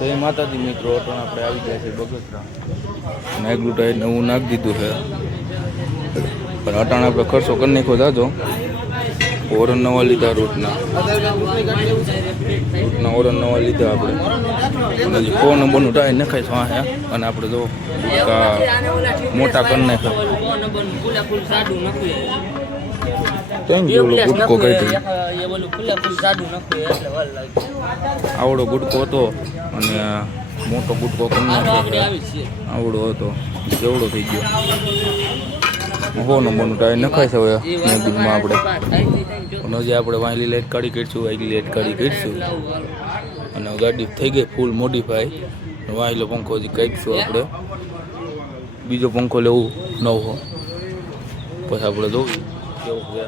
જય માતાજી મિત્રો, અટણ આપણે આવી ગયા છે બગસરા અને એક લૂંટાઈ નવું નાખી દીધું છે. પણ અટાણ આપણે ખર્ચો કરી નાખ્યો જાજો. ઓરન નવા લીધા રૂટના ઓરન નવા લીધા આપણે. અને હજી 4 નંબરનું ટાયર નખાય છે હા. અને આપણે જો મોટા કરી નાખ્યા. ગુટકો કાઢી આવડો ગુટકો હતો અને મોટો ગુટકો કરી નાખ્યો. આવડો હતો જેવડો થઈ ગયો. 4 નંબરનું ટાયર નખાય છે હવે મોબીલમાં આપણે. અને હજી આપણે વાયલી લાઈટ કાઢી કાઢીશું, વાયલી લાઈટ કાઢી કાઢીશું. અને ગાડી થઈ ગઈ ફૂલ મોડીફાઈ. વાયલો પંખો હજી કાઢીશું આપણે. બીજો પંખો લેવું નવો, પછી આપણે જોવું કેવું છે.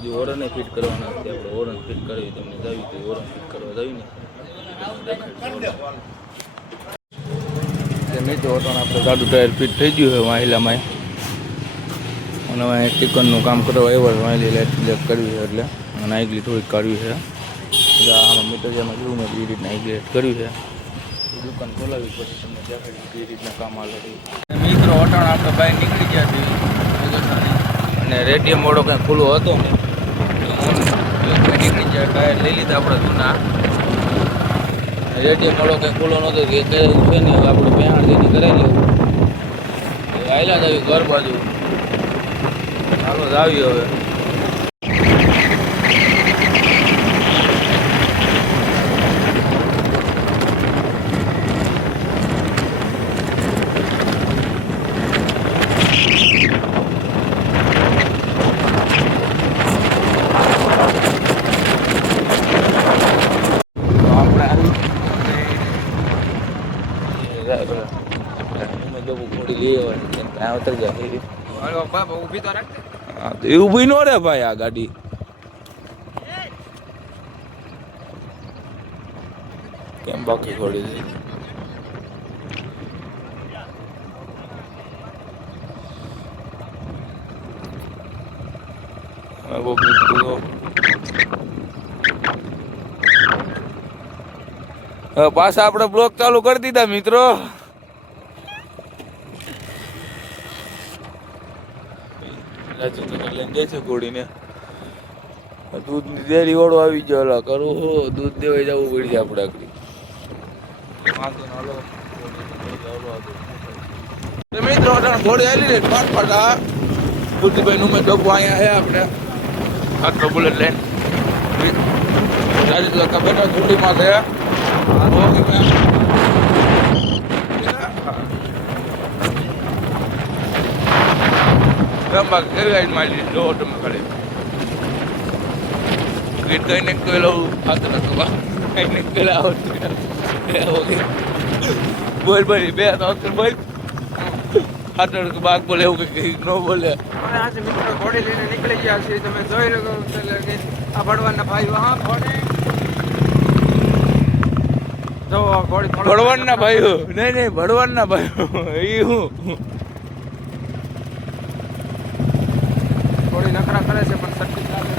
હજી ઓરન ફિટ કરવાના છે આપણે. ઓરન ફિટ કરાવી તમને જાવી તો ઓરન ફિટ કરવા જાવી ને મિત્રો. અટાણે આપણે ગાડું ટાયર ફિટ થઈ ગયું છે વાહિલામાં. અને હવે ચિકનનું કામ કરવા એવા વાહિલી લાઈટ બ્લેક કરવી છે એટલે. અને આગલી થોડીક કાઢવી છે. આમાં મીટરિયામાં જોવું ને એ રીતના આગલી લાઈટ કરવી છે. દુકાન ખોલાવી પછી તમને દેખાડી એ રીતના કામ હાલે છે. મિત્રો અટાણે આપણે બહાર નીકળી ગયા છીએ અને રેડિયમ મોડો કંઈ ખુલ્લો હતો ને નીકળી જાય. ટાયર લઈ લીધા આપણે જૂના. રેડિયમ મોડો કંઈ ખુલ્લો નહોતો કે કરાવ્યું છે ને. હવે આપણે પહેણ જેથી કરાવી લેવું. આયલા જ આવી ઘર બાજુ. ચાલો જ આવી હવે. એ ઉભી નો રે ભાઈ આ ગાડી. કેમ બાકી છોડી દીધી? પાછા આપણે બ્લોક ચાલુ કરી દીધા મિત્રો. લઈને જાય છે ઘોડીને. દૂધની ડેરી વાળો આવી ગયો. હલા કરવું દૂધ દેવાઈ જવું પડશે આપણે આગળ. મિત્રો ઘોડી આવી રે ફાટા. બુદ્ધિભાઈ નું મેં ડબ્બો અહીંયા છે આપણે. આટલો બુલેટ લઈને બેઠા ચૂંટણીમાં છે. ગંબા ગાઈડ મારી લો તમે ખાલી ગીત કઈને કહેલું ખાતું નતું. કઈને કહેલા બોલ ભાઈ બે તો બોલ ખાતર બાગ બોલે એવું કંઈ ન બોલે. આજે મિત્રો ઘોડી લઈને નીકળી ગયા છીએ. તમે જોઈ રહ્યો આ ભડવાના ભાઈઓ. હા ઘોડી જો ઘોડી ભડવાનના ભાઈઓ. નહીં ભડવાનના ભાઈઓ. એ હું થોડી નખરા કરે છે પણ સર્કિટ ચાલે.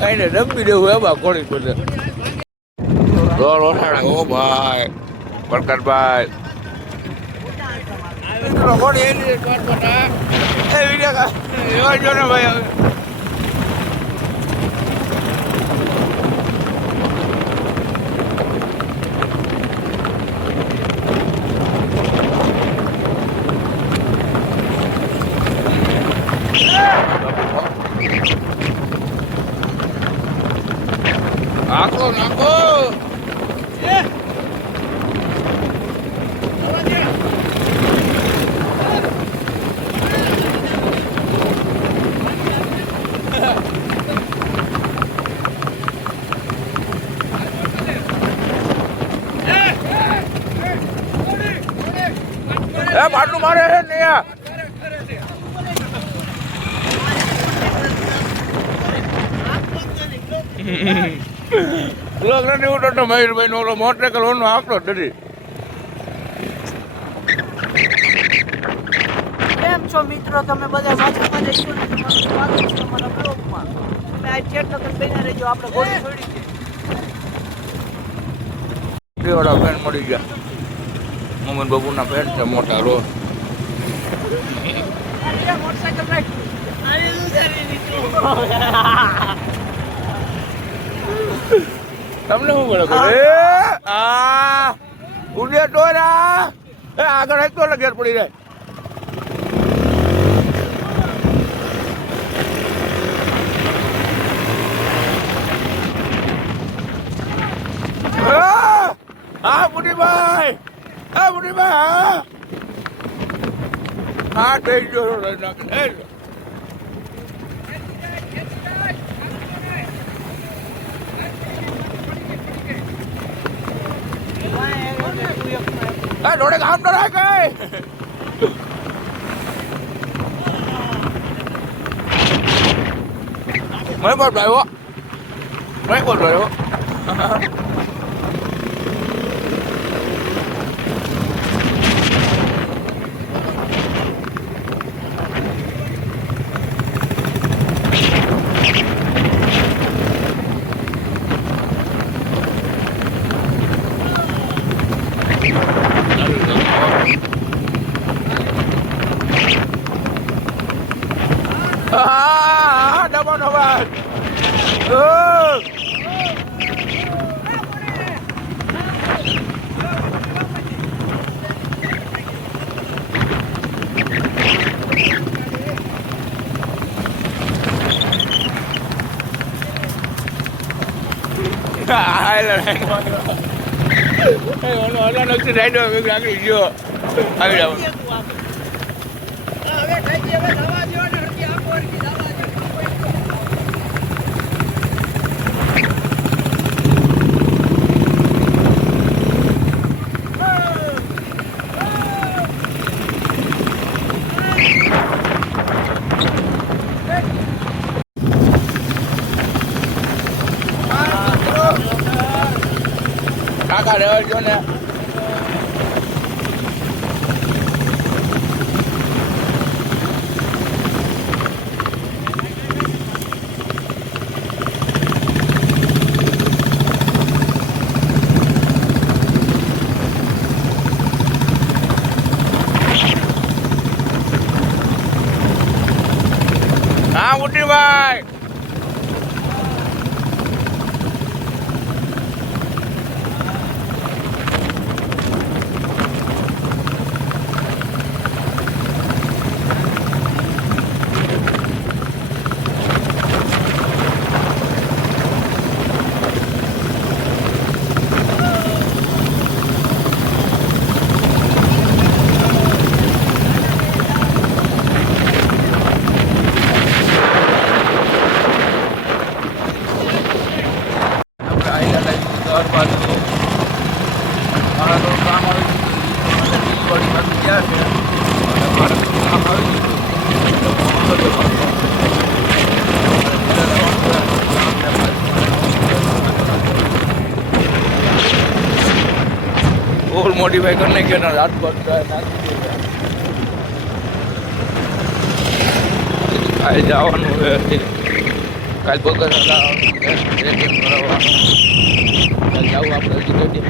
કાંઈ ને ડબ્બી દેવું એમાં કોણી બધે. ઓ ભાઈ પ્રકાશભાઈ નાખો નાખો. એ માટલું મારે છે ને યાર. બ્લોગ નથી ઉઠો મયુરભાઈ નો ઓલો મોટરસાઇકલ ઓનો આપતો જ નથી. કેમ છો મિત્રો તમે બધા મજામાં જઈશું ને તમારું સ્વાગત છે અમારા બ્લોગમાં. તમે આ ચેટ લગન બન્યા રહેજો આપણે ગોળી છોડી છે. વાળા ફ્રેન્ડ મળી ગયા. મોહમ્મદ બાબુના ફ્રેન્ડ છે મોટા રો. મોટરસાઇકલ રાખ. તમને શું બોલો આ ઉડે ટોરા એ આગળ એક તો ઘેર પડી જાય. હા બુઢીભાઈ હા બુઢીભાઈ હા થઈ ગયો નાખે. થોડે કામ તો રાખે. મેં પણ ડ્રાઈવો મેં પણ ડ્રાઈવો. Double. કાકા રહેવા જો ને. હા બુટીભાઈ और मॉडिफाई करने के ना रात भर કાલે જવાનું કાલ બગર કરાવવાનું કાલ જવું આપણે હજી ગાડી.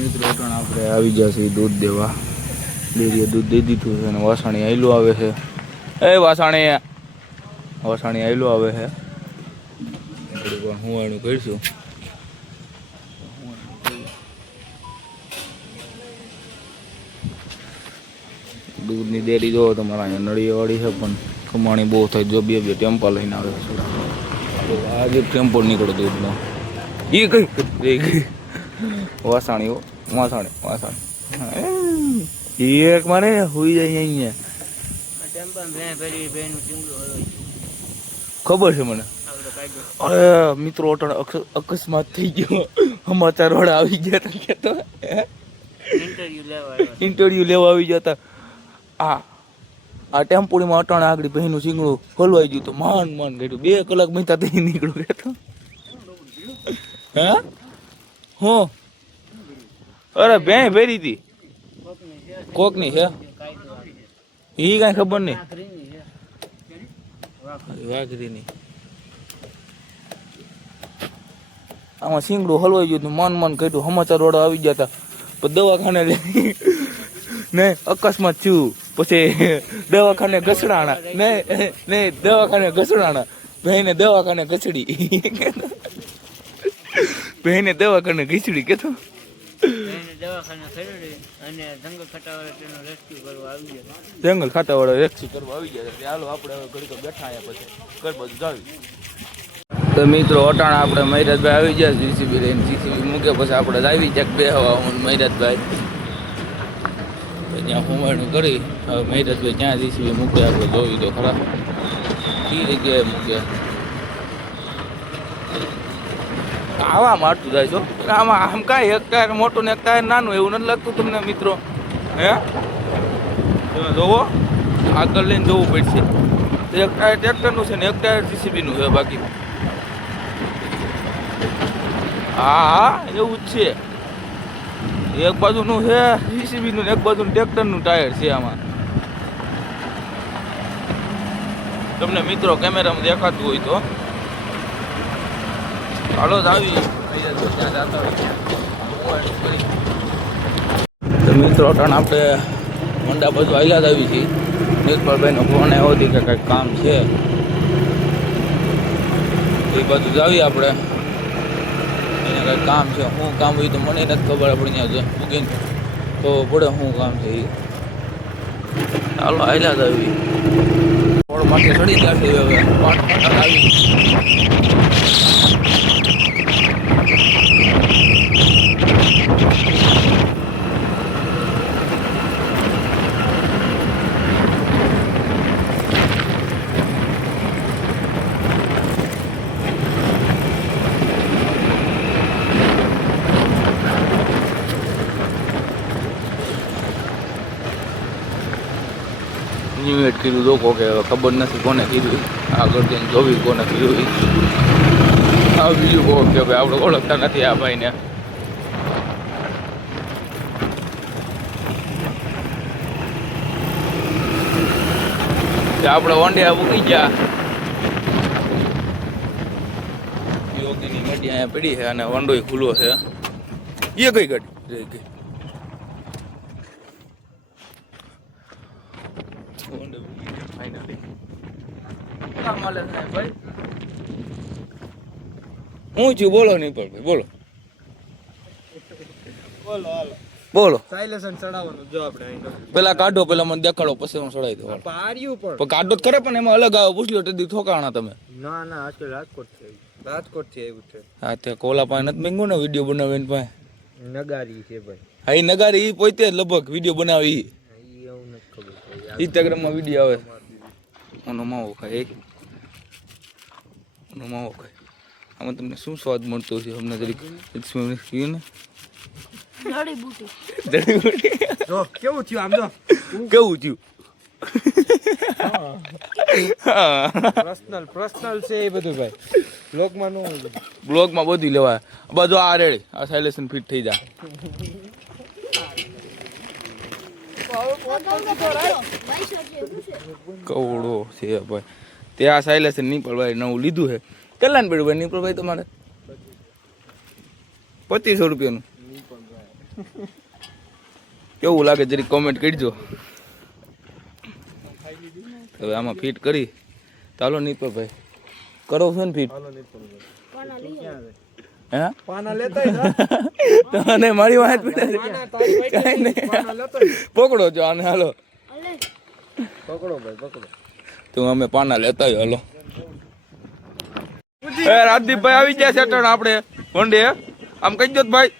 મિત્રો અટણ આપણે આવી જશે દૂધ દેવા. ડેરીએ દૂધ દઈ દીધું છે અને વાસણી આયલું આવે છે. વાસણી આયલું આવે છે. હું એનું કરીશું. દૂધની ડેરી જોવો તમારા અહીંયા નળીવાળી છે પણ કમાણી બહુ થાય જો બે ટેમ્પો લઈને આવે છે આજે ટેમ્પો નીકળો દૂધનો એ કઈ વાસાણી એક મારે હોઈ જાય અહીંયા ખબર છે મને અરે મિત્રો અકસ્માત થઈ ગયો સમાચાર વાળા આવી ગયા હતા કેતો ઇન્ટરવ્યુ લેવા આવી ગયા હતા આ ટેમ્પોડીમાં અટાણે આગળ બહેનું શીંગડું ખોલવાઈ ગયું તો માન ગયું 2 કલાક મહિતા તે નીકળ્યું કેતો હે હો અરે બે ભેરી હતી કોકની છે ઈ કઈ ખબર નહીં વાઘરીની આમાં શીંગડું હલવાઈ ગયું હતું મન કર્યું સમાચાર વાળા આવી ગયા હતા પણ દવાખાને ને અકસ્માત થયું પછી દવાખાને ઘસડાણા ને દવાખાને ઘસડાણા ભાઈને દવાખાને ઘસડી ભાઈને દવાખાને ઘસડી કેતો જંગલ ખાતાવાળા રેસ્ક્યુ કરવા આવી ગયા હાલો આપણે હવે ઘડીક બેઠા અહીંયા પછી ઘર બાજુ જાવી તો મિત્રો અટાણા આપણે મહિરાજભાઈ આવી ગયા જીસીબી લઈને જીસીબી મૂકે પછી આપણે આવી જાય બે હવા મહિરાજભાઈ ત્યાં હુમાયણું કરી હવે મહિરાજભાઈ ક્યાં જીસીબી મૂકે આપણે જોઈ તો ખરા કઈ જગ્યાએ મૂકે આવા મારતું જાય છો આમાં આમ કાંઈ એક ટાયર મોટું ને એક ટાયર નાનું એવું નથી લાગતું તમને મિત્રો હે તમે જોવો આગળ લઈને જોવું પડશે એક ટાયર ટ્રેક્ટરનું છે ને એક ટાયર જીસીબીનું છે બાકી હા એવું જ છે એક બાજુનું છે જીસીબીનું ને એક બાજુનું ટ્રેક્ટરનું ટાયર છે આમાં તમને મિત્રો કેમેરામાં દેખાતું હોય તો ચાલો જ આવી તો મિત્રો અટાણ આપણે મંડા બાજુ આયલા જ આવી છીએ નિષ્ફળભાઈનો ફોન આવ્યો હતી કે કંઈક કામ છે એ બાજુ જ આવીએ આપણે એને કંઈક કામ છે શું કામ હોય તો મને નથી ખબર આપણે ત્યાં મૂકીને તો પડે શું કામ છે એ ચાલો આયલા જ આવી રોડ માટે ચડી જશે હવે આવી ઇન્વેટ કીધું લોકો કે ખબર નથી કોને કીધું આગળ જઈને જોવી કોને કીધું આ બીજું કહો કે ભાઈ આપણે ઓળખતા નથી આ ભાઈને આપણે વંડિયા મૂકી ગયા યોગીની ગાડી અહીંયા પડી છે અને વંડોય ખુલ્લો છે એ કઈ ગાડી ગઈ હું છું બોલો નહીં પણ બોલો બોલો સાયલેશન ચડાવવાનું જો આપણે પેલા કાઢો પેલા મને દેખાડો પછી હું ચડાવી દઉં પાર્યું પણ કાઢો જ કરે પણ એમાં અલગ આવે પૂછ લો તે ઠોકાણા તમે ના ના આજકાલ રાજકોટ થી આવ્યું છે હા તે કોલા પાસે નથી માંગ્યું ને વિડીયો બનાવીને પાસે નગારી છે ભાઈ હા એ નગારી એ પોતે જ લગભગ વિડીયો બનાવી એવું નથી ખબર ઇન્સ્ટાગ્રામમાં વિડીયો આવે ઓનો માવો ખાય ઓનો માવો ખાય આમાં તમને શું સ્વાદ મળતો છે અમને જરીક કહ્યું ને જડીબુટી જો કેવું થયું આમ જો કેવું થયું પર્સનલ છે એ બધું ભાઈ બ્લોગમાં નો બ્લોગમાં બધું લેવાય બધું આ રેડી આ સાયલેશન ફિટ થઈ જાય કવડો છે ભાઈ તે આ સાયલેશન નીપળભાઈ નવું લીધું છે કેટલા ને પડ્યું ભાઈ નીપળભાઈ તમારે 2500 રૂપિયાનું કેવું લાગે જરી કોમેન્ટ કરજો હવે આમાં ફિટ કરી ચાલો નીપળભાઈ કરો છો ને ફિટ હે પાના લેતા તને મારી વાત પકડો છો આને હાલો પકડો ભાઈ પકડો. તો અમે પાના લેતા આવ્યો હાલો. એ રાજદીપભાઈ આવી ગયા છે ટણ આપણે વંડે આમ કહી દો ભાઈ.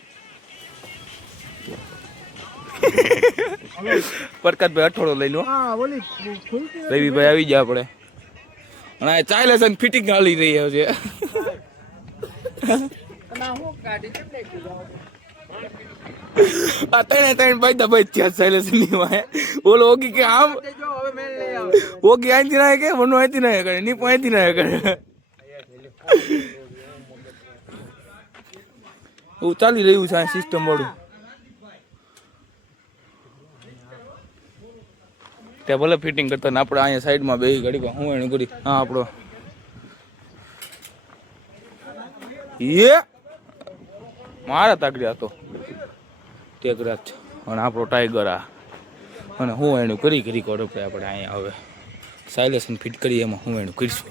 પ્રકાશભાઈ અઠવાડો લઈ લો. રવિભાઈ આવી ગયા આપણે અને આ ચાલે છે ફિટિંગ હાલી રહી છે. આ ત્રણ ભાઈ ભાઈ ત્યાં ચાલે છે ની વાય બોલો ઓગી કે આમ ઓગી આંતી ના કે મનો આંતી ના કરે ની પાંતી ના કરે હું ચાલી રહ્યું છે આ સિસ્ટમ વાળું. ત્યાં ભલે ફિટિંગ કરતા ને આપણે અહીંયા સાઈડમાં બે ઘડી હું એનું કરી હા આપણો એ મારા તાકડી હતો ટેકરાજ અને આપણો ટાઈગર આ અને હું એનું કરી કરો આપણે અહીંયા હવે સાયલેશન ફિટ કરીએ એમાં હું એનું કરીશું.